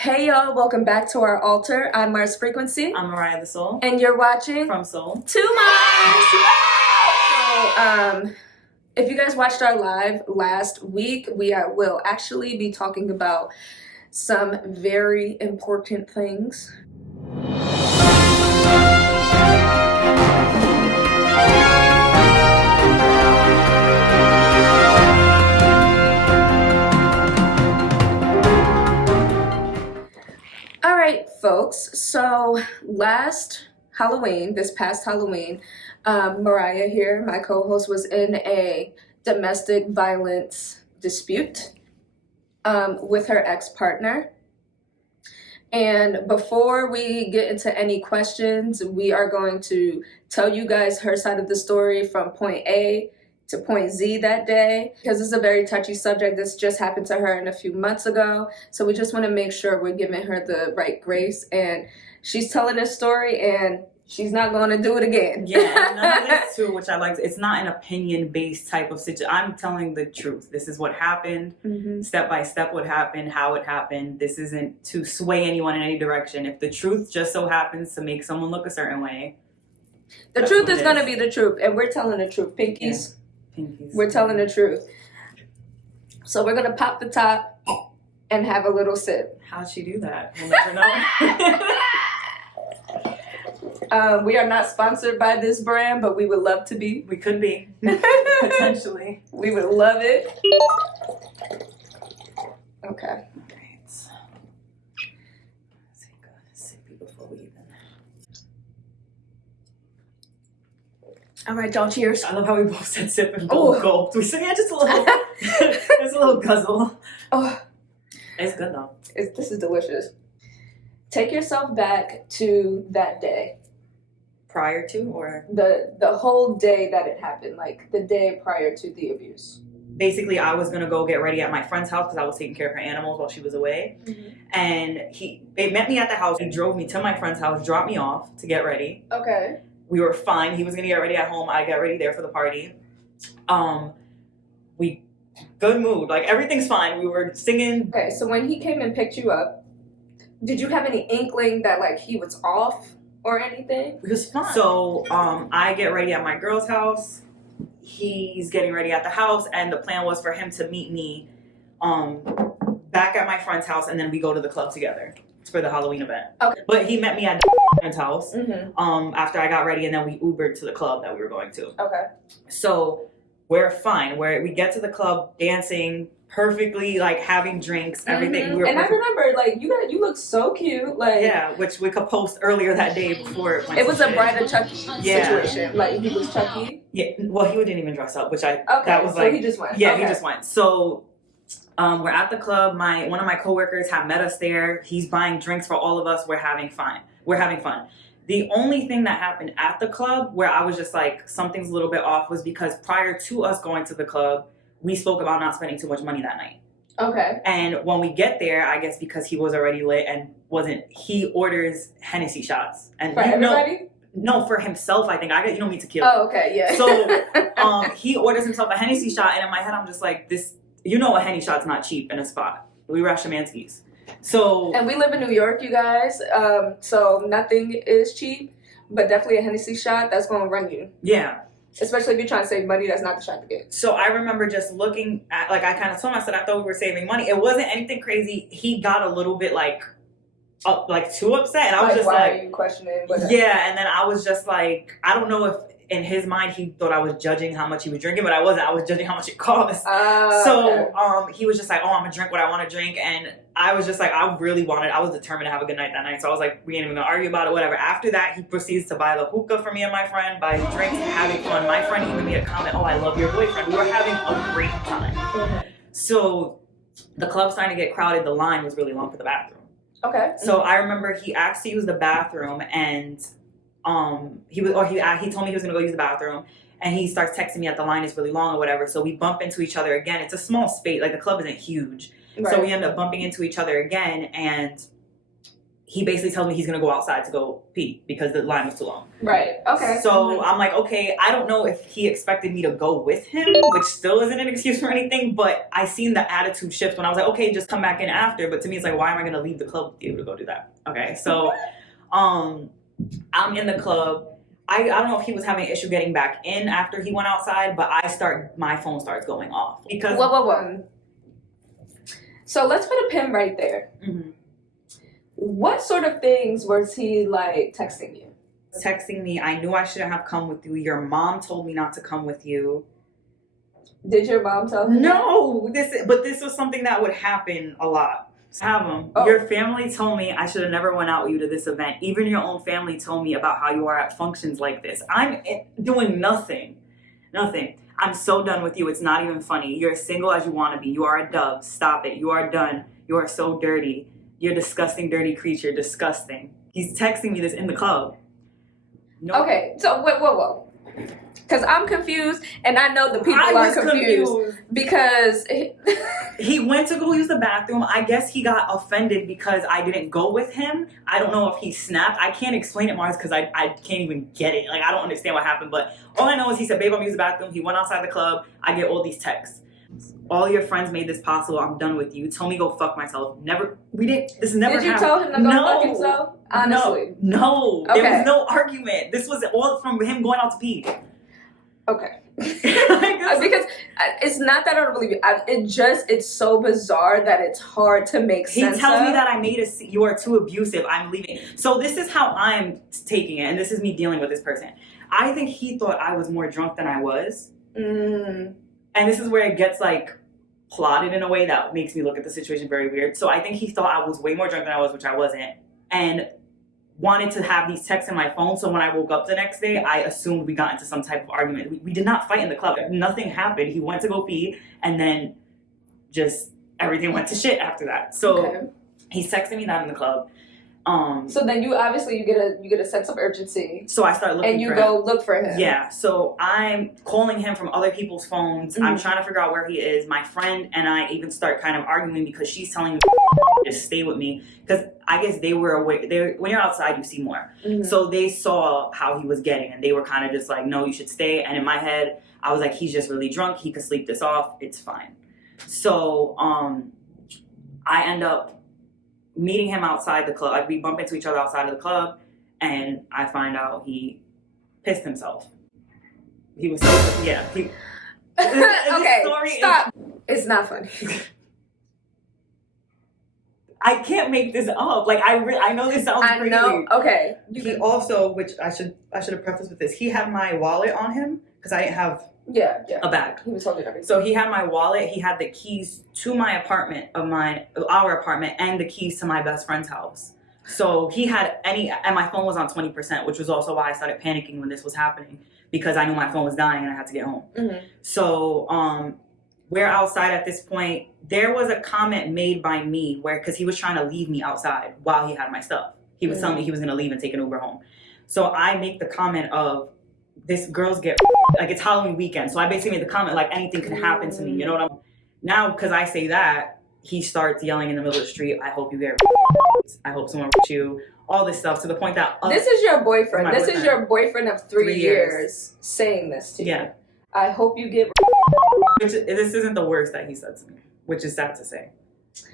Hey y'all, welcome back to our altar. I'm Mars Frequency. I'm Mariah the Soul. And you're watching From Soul to Mars. So, if you guys watched our live last week, we will actually be talking about some very important things. All right, folks. So this past Halloween, Mariah here, my co-host, was in a domestic violence dispute with her ex-partner. And before we get into any questions, we are going to tell you guys her side of the story from point A to point Z that day, because this is a very touchy subject. This just happened to her a few months ago. So we just want to make sure we're giving her the right grace. And she's telling this story and she's not going to do it again. Yeah, none of this too, which I like. It's not an opinion-based type of situation. I'm telling the truth. This is what happened, step by step what happened, how it happened. This isn't to sway anyone in any direction. If the truth just so happens to make someone look a certain way, the truth is going to be the truth. And we're telling the truth. Pinkies. Yeah. We're telling the truth. So we're going to pop the top and have a little sip. How'd she do that? We'll never know. We are not sponsored by this brand, but we would love to be. We could be. Potentially. We would love it. Okay. Let's take a sippy before we even. All right, y'all, cheers. I love how we both said sip and both gulped. We said, yeah, just a little. Just a little guzzle. Oh, it's good though. This is delicious. Take yourself back to that day. Prior to, or the whole day that it happened, like the day prior to the abuse. Basically, I was gonna go get ready at my friend's house because I was taking care of her animals while she was away. And they met me at the house. He drove me to my friend's house, dropped me off to get ready. Okay. We were fine. He was gonna get ready at home. I got ready there for the party. We good mood. Like everything's fine. We were singing. Okay, so when he came and picked you up, did you have any inkling that like he was off or anything? It was fine. So I get ready at my girl's house. He's getting ready at the house, and the plan was for him to meet me back at my friend's house, and then we go to the club together for the Halloween event. Okay. But he met me at friend's house after I got ready, and then we Ubered to the club that we were going to. Okay. So we're fine. We get to the club dancing perfectly, like having drinks, everything. I remember, like you look so cute, like which we could post earlier that day before it was a Bride of Chucky situation. Like he was Chucky. Yeah, well, he didn't even dress up, which that was so like he just went. Yeah, he just went. So we're at the club. One of my coworkers had met us there. He's buying drinks for all of us. We're having fun. The only thing that happened at the club where I was just like, something's a little bit off, was because prior to us going to the club, we spoke about not spending too much money that night. Okay. And when we get there, I guess because he was already lit and he orders Hennessy shots. And for everybody? No, for himself, I think. Me tequila. Oh, okay, yeah. So he orders himself a Hennessy shot, and in my head, I'm just like, a Henny shot's not cheap in a spot. We were at Shemansky's. So, and we live in New York, you guys, so nothing is cheap, but definitely a Hennessy shot, that's going to run you. Yeah. Especially if you're trying to save money, that's not the shot to get. So I remember just looking at, like, I kind of told him, I said, I thought we were saving money. It wasn't anything crazy. He got a little bit, too upset, and I was just why are you questioning? Yeah, and then I was just like, I don't know if in his mind he thought I was judging how much he was drinking, but I wasn't. I was judging how much it cost. He was just like, oh, I'm gonna drink what I want to drink, and I was just like, I was determined to have a good night that night, so I was like, we ain't even gonna argue about it, whatever. After that, he proceeds to buy the hookah for me and my friend, buy drinks, having fun. My friend even made a comment, oh, I love your boyfriend. We were having a great time. So the club starting to get crowded. The line was really long for the bathroom. Okay. So I remember he asked to use the bathroom, and he told me he was gonna go use the bathroom, and he starts texting me that the line is really long or whatever. So we bump into each other again. It's a small space, like the club isn't huge, so we end up bumping into each other again, and he basically tells me he's gonna go outside to go pee because the line was too long. Right. Okay. So I'm like, okay, I don't know if he expected me to go with him, which still isn't an excuse for anything, but I seen the attitude shift when I was like, okay, just come back in after. But to me, it's like, why am I gonna leave the club with you to go do that? Okay, so I'm in the club. I don't know if he was having an issue getting back in after he went outside, but my phone starts going off because. Whoa. So let's put a pin right there. Mm-hmm. What sort of things was he like texting you? Texting me, I knew I shouldn't have come with you. Your mom told me not to come with you. Did your mom tell him? No, this was something that would happen a lot. Have him. Oh. Your family told me I should have never went out with you to this event. Even your own family told me about how you are at functions like this. I'm doing nothing. I'm so done with you. It's not even funny. You're as single as you want to be. You are a dove. Stop it. You are done. You are so dirty. You're a disgusting, dirty creature. Disgusting. He's texting me this in the club. No. Okay, so whoa. Because I'm confused, and I know the people are confused. Because he went to go use the bathroom. I guess he got offended because I didn't go with him. I don't know if he snapped. I can't explain it, Mars, because I can't even get it. Like, I don't understand what happened. But all I know is he said, babe, I'm using the bathroom. He went outside the club. I get all these texts. All your friends made this possible. I'm done with you. Tell me go fuck myself. This never happened. Did you tell him to go fuck himself? Honestly. No. Okay. There was no argument. This was all from him going out to pee. Okay. Because it's not that I don't believe it. It's so bizarre that it's hard to make sense. He tells me that I made you are too abusive. I'm leaving. So this is how I'm taking it, and this is me dealing with this person. I think he thought I was more drunk than I was. And this is where it gets like plotted in a way that makes me look at the situation very weird. So I think he thought I was way more drunk than I was, which I wasn't, and wanted to have these texts in my phone. So when I woke up the next day, I assumed we got into some type of argument. We did not fight in the club. Nothing happened. He went to go pee, and then just everything went to shit after that. So he's texting me that in the club. So then you get a sense of urgency. So I start looking and you for go him. Look for him. Yeah. So I'm calling him from other people's phones. Mm-hmm. I'm trying to figure out where he is. My friend and I even start kind of arguing because she's telling me just stay with me, because I guess they were aware. When you're outside, you see more. Mm-hmm. So they saw how he was getting, and they were kind of just like, no, you should stay. And in my head, I was like, he's just really drunk. He could sleep this off. It's fine. So I end up meeting him outside the club. Like, we bump into each other outside of the club, and I find out he pissed himself. He was okay, stop. It's not funny. I can't make this up. Like, I know this sounds crazy. I know. Okay. He also, which I should have prefaced with this, he had my wallet on him because I didn't have a bag. He was holding everything. So he had my wallet. He had the keys to my apartment, our apartment, and the keys to my best friend's house. So he had and my phone was on 20%, which was also why I started panicking when this was happening, because I knew my phone was dying and I had to get home. Mm-hmm. So we're outside at this point. There was a comment made by me because he was trying to leave me outside while he had my stuff. He was telling me he was going to leave and take an Uber home. So I make the comment of, this girls get, like, it's Halloween weekend. So I basically made the comment, like, anything can happen to me. You know what I'm, now, because I say that, he starts yelling in the middle of the street, I hope you get, I hope someone hits you, all this stuff, to the point that this is your boyfriend. This is your boyfriend of 3 years saying this to you. Yeah. I hope you get. This isn't the worst that he said to me, which is sad to say.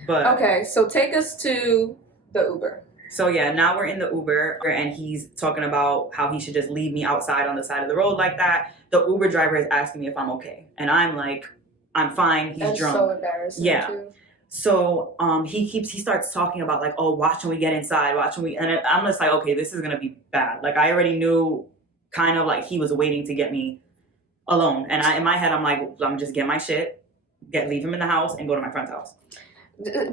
But okay, so take us to the Uber. So yeah, now we're in the Uber, and he's talking about how he should just leave me outside on the side of the road like that. The Uber driver is asking me if I'm okay, and I'm like, I'm fine. He's That's drunk. So embarrassing. Yeah. Too. So he starts talking about like, oh, watch when we get inside, and I'm just like, okay, this is gonna be bad. Like, I already knew, kind of like he was waiting to get me alone, and in my head I'm like, I'm just get my shit, leave him in the house, and go to my friend's house.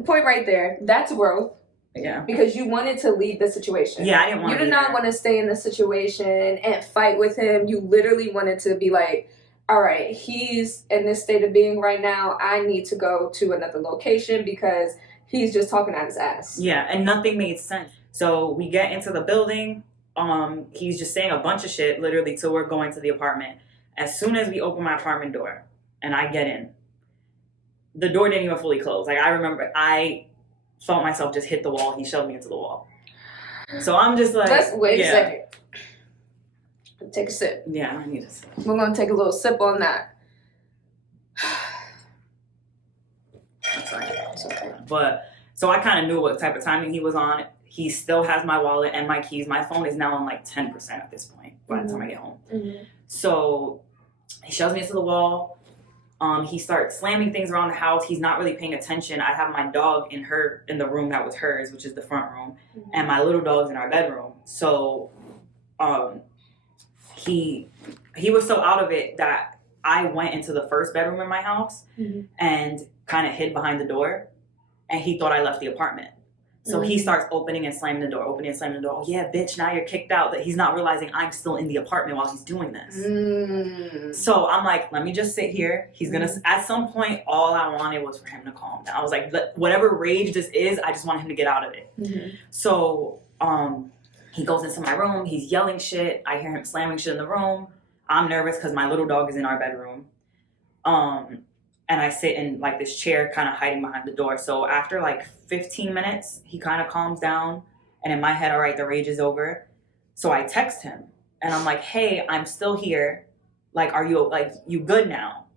Point right there. That's growth. Yeah. Because you wanted to leave the situation. Yeah, I didn't want to. You did not want to stay in the situation and fight with him. You literally wanted to be like, all right, he's in this state of being right now. I need to go to another location because he's just talking out his ass. Yeah, and nothing made sense. So we get into the building. He's just saying a bunch of shit, literally, till we're going to the apartment. As soon as we open my apartment door and I get in, the door didn't even fully close. Like, I remember I felt myself just hit the wall. He shoved me into the wall. So I'm just like, let's wait a second. Take a sip. Yeah, I need a sip. We're gonna take a little sip on that. It's okay. But so I kind of knew what type of timing he was on. He still has my wallet and my keys. My phone is now on like 10% at this point by the time I get home. So he shoves me into the wall. He starts slamming things around the house. He's not really paying attention. I have my dog in the room that was hers, which is the front room, and my little dog's in our bedroom. So he was so out of it that I went into the first bedroom in my house and kind of hid behind the door, and he thought I left the apartment. So he starts opening and slamming the door, opening and slamming the door. Oh yeah, bitch, now you're kicked out. That he's not realizing I'm still in the apartment while he's doing this. So I'm like, let me just sit here. He's gonna, at some point, all I wanted was for him to calm down. I was like, whatever rage this is, I just want him to get out of it. So he goes into my room, he's yelling shit. I hear him slamming shit in the room. I'm nervous because my little dog is in our bedroom. And I sit in like this chair kind of hiding behind the door. So after like 15 minutes, he kind of calms down. And in my head, all right, the rage is over. So I text him and I'm like, hey, I'm still here. Like, are you like, you good now?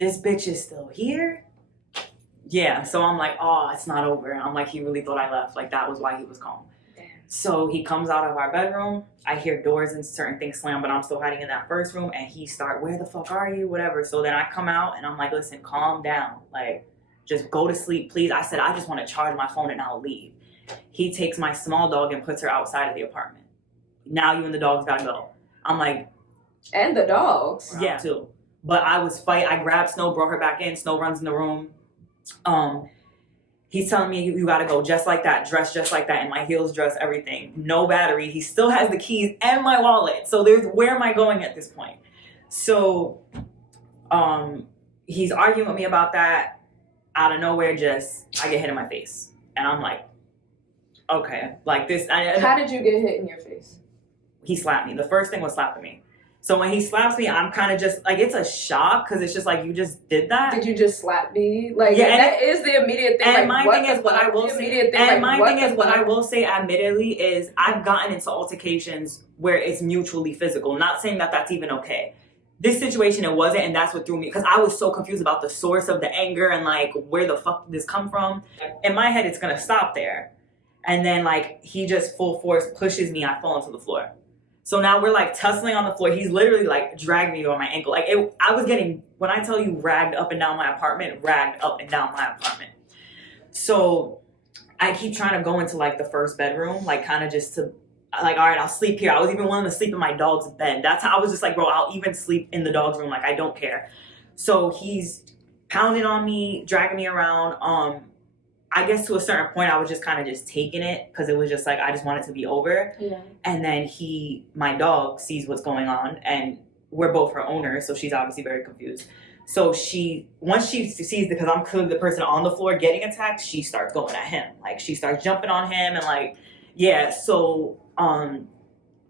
This bitch is still here? Yeah. So I'm like, oh, it's not over. I'm like, he really thought I left. Like that was why he was calm. So he comes out of our bedroom. I hear doors and certain things slam, but I'm still hiding in that first room. And he where the fuck are you? Whatever. So then I come out and I'm like, listen, calm down. Like, just go to sleep, please. I said, I just want to charge my phone and I'll leave. He takes my small dog and puts her outside of the apartment. Now you and the dogs gotta go. I'm like. And the dogs. Yeah, too. But I grabbed Snow, brought her back in. Snow runs in the room. He's telling me, you gotta go just like that, dress just like that, and my heels, dress, everything. No battery. He still has the keys and my wallet. So where am I going at this point? So he's arguing with me about that. Out of nowhere, I get hit in my face. And I'm like, okay, like this. How did you get hit in your face? He slapped me. The first thing was slapping me. So when he slaps me, I'm kind of just like, it's a shock because it's just like, you just did that. Did you just slap me? Like, yeah, that is the immediate thing. And like, my thing is what I will say. And my thing is what I will say, admittedly, is I've gotten into altercations where it's mutually physical. Not saying that that's even okay. This situation, it wasn't, and that's what threw me, because I was so confused about the source of the anger and like, where the fuck did this come from? In my head, it's gonna stop there. And then like, he just full force pushes me, I fall into the floor. So now we're like tussling on the floor. He's literally like dragging me on my ankle. Like I was getting, when I tell you ragged up and down my apartment. So I keep trying to go into like the first bedroom, like kind of just to, like, all right, I'll sleep here. I was even willing to sleep in my dog's bed. That's how I was just like, bro, I'll even sleep in the dog's room. Like, I don't care. So he's pounding on me, dragging me around. I guess to a certain point, I was just kind of just taking it because it was just like, I just want it to be over. Yeah. And then my dog sees what's going on, and we're both her owners, so she's obviously very confused. So once she sees, because I'm clearly the person on the floor getting attacked, she starts going at him. Like, she starts jumping on him and like, yeah. So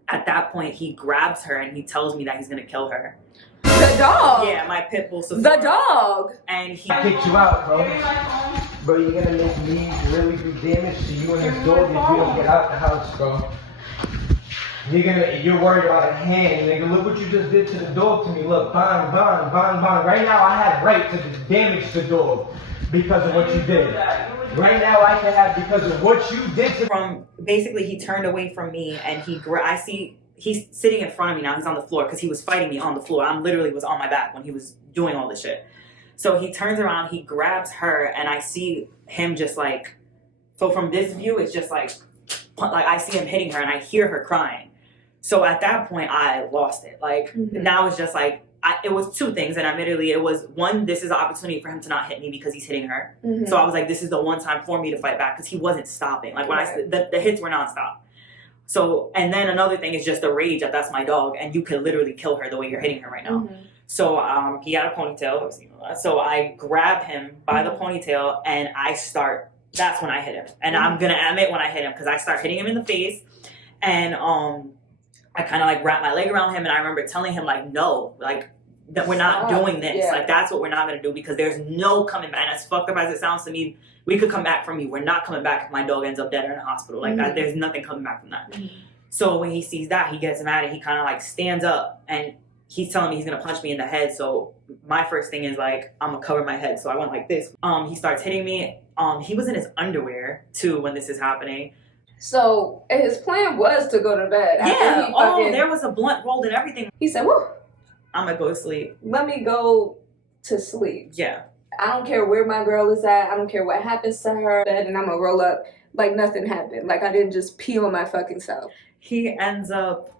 at that point, he grabs her and he tells me that he's gonna kill her. The dog? Yeah, my pit bull. The dog? And he kicked you out, bro. Bro, you're gonna make me really do damage to you and this dog if you don't get out the house, bro. You're worried about a hand, nigga. Look what you just did to the dog to me. Look, bang, bang, bang, bang. Right now I have right to damage the dog because of what you did. Right now I can have because of what you did to basically, he turned away from me and I see he's sitting in front of me now. He's on the floor because he was fighting me on the floor. I literally was on my back when he was doing all this shit. So he turns around, he grabs her, and I see him just like, so from this view, it's just like I see him hitting her and I hear her crying. So at that point, I lost it. Like, now it's just like, it was two things. And admittedly, it was one, this is an opportunity for him to not hit me because he's hitting her. So I was like, this is the one time for me to fight back because he wasn't stopping. Like, when the hits were nonstop. So, and then another thing is just the rage that that's my dog and you could literally kill her the way you're hitting her right now. So he had a ponytail. So I grab him by the ponytail and that's when I hit him. And I'm going to admit when I hit him because I start hitting him in the face. And I kind of like wrap my leg around him. And I remember telling him like, no, like that we're not doing this. Yeah. Like, that's what we're not going to do, because there's no coming back. And as fucked up as it sounds to me, we could come back from you. We're not coming back if my dog ends up dead or in a hospital. Like, that, there's nothing coming back from that. So when he sees that, he gets mad and he kind of like stands up and he's telling me he's going to punch me in the head. So my first thing is like, I'm going to cover my head. So I went like this. He starts hitting me. He was in his underwear too when this is happening. So his plan was to go to bed. Yeah. There was a blunt rolled and everything. He said, "Woo, I'm going to go to sleep. let me go to sleep. Yeah. I don't care where my girl is at. I don't care what happens to her. And I'm going to roll up like nothing happened. Like I didn't just pee on my fucking self." He ends up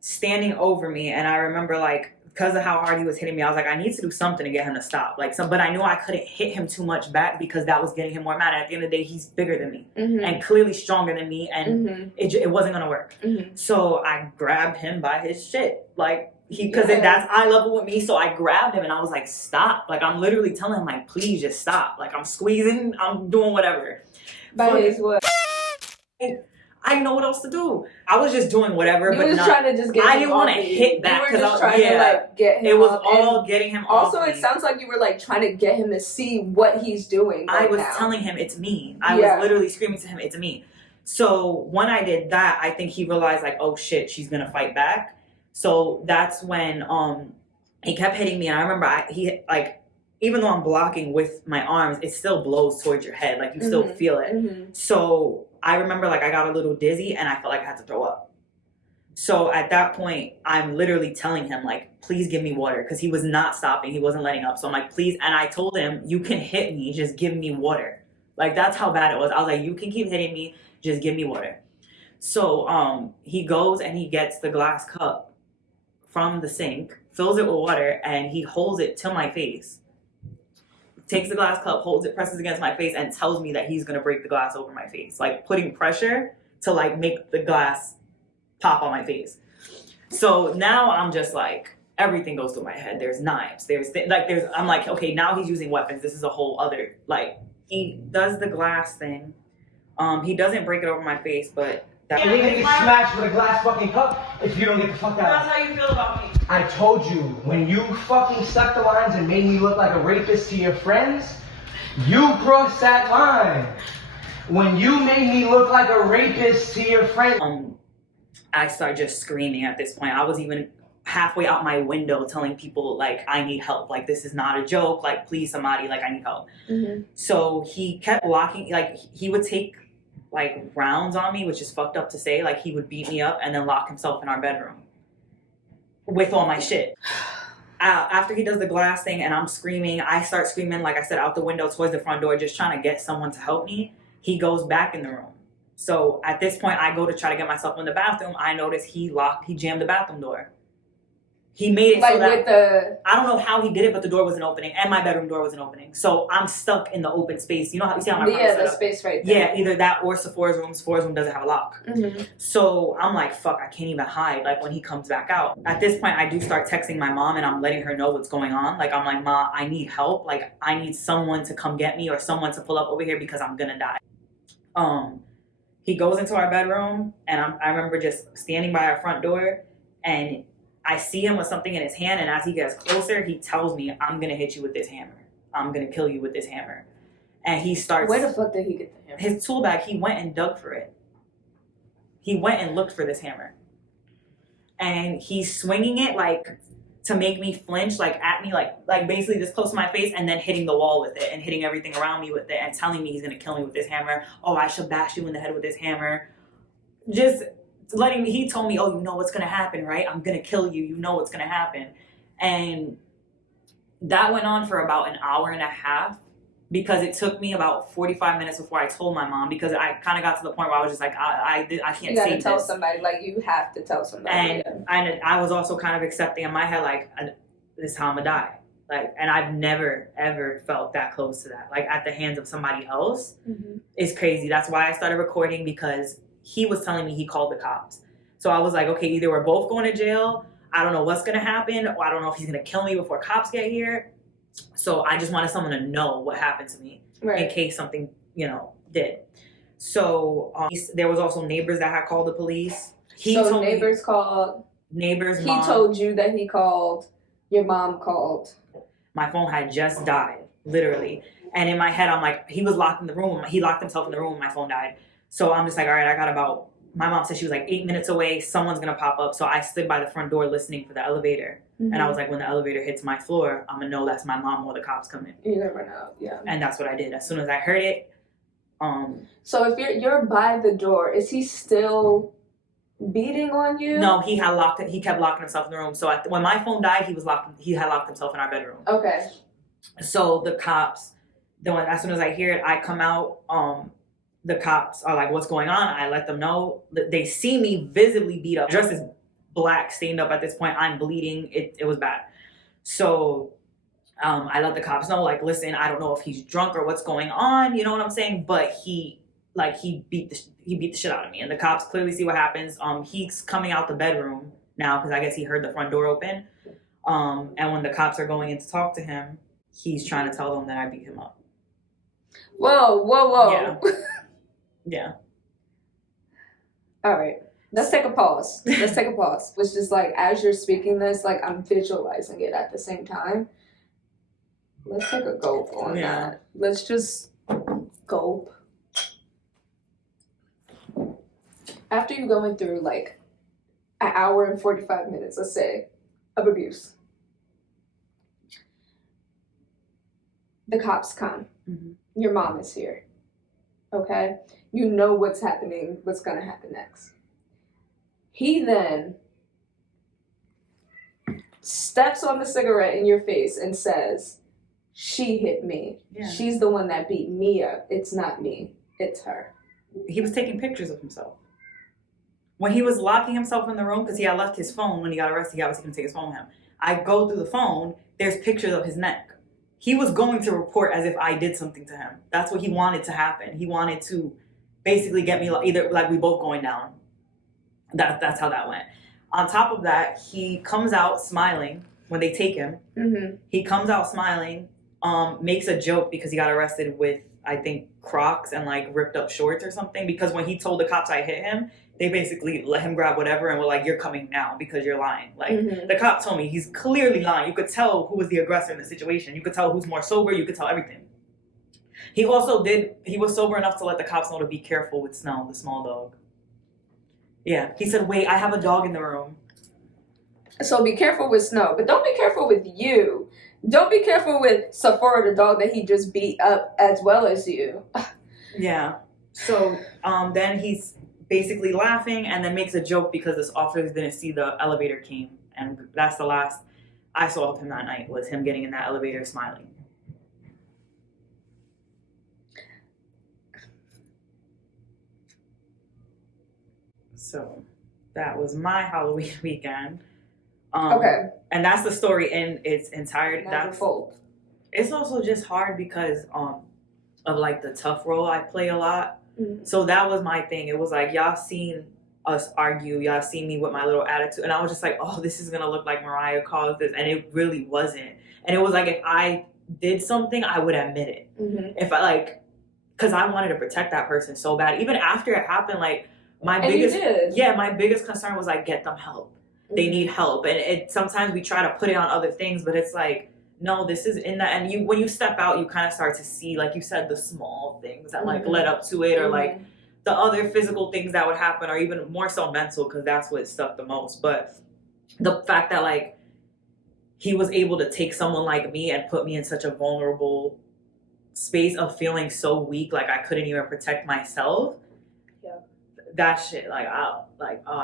standing over me. And I remember, like, because of how hard he was hitting me, I was like, I need to do something to get him to stop. Like, but I knew I couldn't hit him too much back because that was getting him more mad. At the end of the day, he's bigger than me and clearly stronger than me, and it wasn't gonna work. So I grabbed him by his shit, like because that's eye level with me. So I grabbed him and I was like, stop! Like I'm literally telling him, like, please just stop. Like I'm squeezing, I'm doing whatever. By his what? I didn't know what else to do. I was just doing whatever, You were just trying to just get him I didn't want to hit back because I was trying to like get him. It was off. all And getting him off. also, it sounds like you were like trying to get him to see what he's doing. I was now. telling him it's me. I was literally screaming to him, it's me. So when I did that, I think he realized like, oh shit, she's gonna fight back. So that's when he kept hitting me, and I remember he even though I'm blocking with my arms, it still blows towards your head. Like you still feel it. So I remember like I got a little dizzy and I felt like I had to throw up. So at that point, I'm literally telling him like, please give me water, because he was not stopping. He wasn't letting up. So I'm like, please. And I told him, you can hit me, just give me water. Like that's how bad it was. I was like, you can keep hitting me, just give me water. So he goes and he gets the glass cup from the sink, fills it with water, and he holds it to my face. Takes the glass cup, holds it, presses against my face, and tells me that he's gonna break the glass over my face, like putting pressure to like make the glass pop on my face. So now I'm just like, everything goes through my head. There's knives. I'm like, okay, now he's using weapons. This is a whole other like. He does the glass thing. He doesn't break it over my face, but. You're gonna get smashed with a glass fucking cup if you don't get the fuck out. That's how you feel about me. I told you, when you fucking stuck the lines and made me look like a rapist to your friends, you crossed that line. When you made me look like a rapist to your friends. I started just screaming at this point. I was even halfway out my window telling people, like, I need help. Like, this is not a joke. Like, please, somebody, like, I need help. So he kept locking, like, he would take like rounds on me, which is fucked up to say. Like he would beat me up and then lock himself in our bedroom with all my shit. After he does the glass thing and I'm screaming, I start screaming, like I said, out the window towards the front door, just trying to get someone to help me. He goes back in the room. So at this point, I go to try to get myself in the bathroom. I notice he jammed the bathroom door. He made it like so that, with the... I don't know how he did it, but the door wasn't opening and my bedroom door wasn't opening. So I'm stuck in the open space. You know how you see how my the space right there. Yeah, either that or Sephora's room. Sephora's room doesn't have a lock. So I'm like, fuck, I can't even hide. Like when he comes back out. At this point, I do start texting my mom and I'm letting her know what's going on. Like I'm like, Ma, I need help. Like I need someone to come get me or someone to pull up over here because I'm gonna die. He goes into our bedroom and I remember just standing by our front door and I see him with something in his hand, and as he gets closer, he tells me, I'm going to hit you with this hammer. I'm going to kill you with this hammer. And he starts... Where the fuck did he get the hammer? His tool bag, he went and dug for it. He went and looked for this hammer. And he's swinging it, like, to make me flinch, like, at me, like basically this close to my face, and then hitting the wall with it, and hitting everything around me with it, and telling me he's going to kill me with this hammer. Oh, I should bash you in the head with this hammer. Just... he told me, oh, you know what's going to happen, right? I'm going to kill you. You know what's going to happen. And that went on for about an hour and a half because it took me about 45 minutes before I told my mom because I kind of got to the point where I was just like, I can't say this. You got to tell somebody. Like, you have to tell somebody. And I was also kind of accepting in my head, like, this is how I'm going to die. Like, and I've never, ever felt that close to that. Like, at the hands of somebody else is crazy. That's why I started recording because he was telling me he called the cops. So I was like, okay, either we're both going to jail. I don't know what's going to happen. Or I don't know if he's going to kill me before cops get here. So I just wanted someone to know what happened to me in case something, did. So there was also neighbors that had called the police. Neighbors called. Neighbors. He told you that he called. Your mom called. My phone had just died, literally. And in my head, I'm like, he was locked in the room. He locked himself in the room when my phone died. So I'm just like, all right, I got about, my mom said she was like 8 minutes away. Someone's going to pop up. So I stood by the front door listening for the elevator. Mm-hmm. And I was like, when the elevator hits my floor, I'm going to know that's my mom or the cops coming. You never know, yeah. And that's what I did. As soon as I heard it. So if you're by the door, is he still beating on you? No, he kept locking himself in the room. So when my phone died, he had locked himself in our bedroom. Okay. So the cops, as soon as I hear it, I come out. The cops are like, what's going on? I let them know. They see me visibly beat up. Dress is black, stained up at this point. I'm bleeding. It was bad. So I let the cops know, like, listen, I don't know if he's drunk or what's going on. You know what I'm saying? But he beat the shit out of me. And the cops clearly see what happens. He's coming out the bedroom now because I guess he heard the front door open. And when the cops are going in to talk to him, he's trying to tell them that I beat him up. Whoa. Yeah. Yeah. All right. Let's take a pause. It's just like, as you're speaking this, like, I'm visualizing it at the same time. Let's take a gulp on that. Let's just gulp. After you're going through like an hour and 45 minutes, let's say, of abuse, the cops come. Mm-hmm. Your mom is here. Okay? You know what's happening, what's going to happen next. He then steps on the cigarette in your face and says, she hit me. Yeah. She's the one that beat me up. It's not me. It's her. He was taking pictures of himself. When he was locking himself in the room, because he had left his phone when he got arrested, he obviously couldn't take his phone with him. I go through the phone, there's pictures of his neck. He was going to report as if I did something to him. That's what he wanted to happen. He wanted to basically get me either like we both going down. That's how that went. On top of that, he comes out smiling when they take him. Mm-hmm. He comes out smiling, makes a joke because he got arrested with, I think, Crocs and like ripped up shorts or something. Because when he told the cops I hit him, they basically let him grab whatever and were like, you're coming now because you're lying. Like, the cop told me he's clearly lying. You could tell who was the aggressor in the situation. You could tell who's more sober. You could tell everything. He was sober enough to let the cops know to be careful with Snell, the small dog. Yeah. He said, wait, I have a dog in the room. So be careful with Snow, but don't be careful with you. Don't be careful with Sephora, the dog that he just beat up as well as you. Yeah. So then he's basically laughing and then makes a joke because this officer didn't see the elevator came. And that's the last I saw of him that night, was him getting in that elevator smiling. So that was my Halloween weekend. Okay. And that's the story in its entirety. Fold. It's also just hard because of like the tough role I play a lot. Mm-hmm. So that was my thing. It was like, y'all seen us argue, y'all seen me with my little attitude, and I was just like, oh, this is gonna look like Mariah caused this, and it really wasn't. And it was like, if I did something, I would admit it. Mm-hmm. If I because I wanted to protect that person so bad. Even after it happened, like my biggest concern was like, get them help. They need help. And sometimes we try to put it on other things, but it's like, no, this is in that. And when you step out, you kind of start to see, like you said, the small things that like led up to it, or like the other physical things that would happen, or even more so mental, because that's what stuck the most. But the fact that like he was able to take someone like me and put me in such a vulnerable space of feeling so weak, like I couldn't even protect myself. Yeah. That shit, I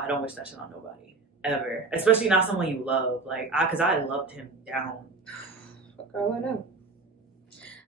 don't wish that shit on nobody. Ever. Especially not someone you love. Like, because I loved him down. Girl, I know.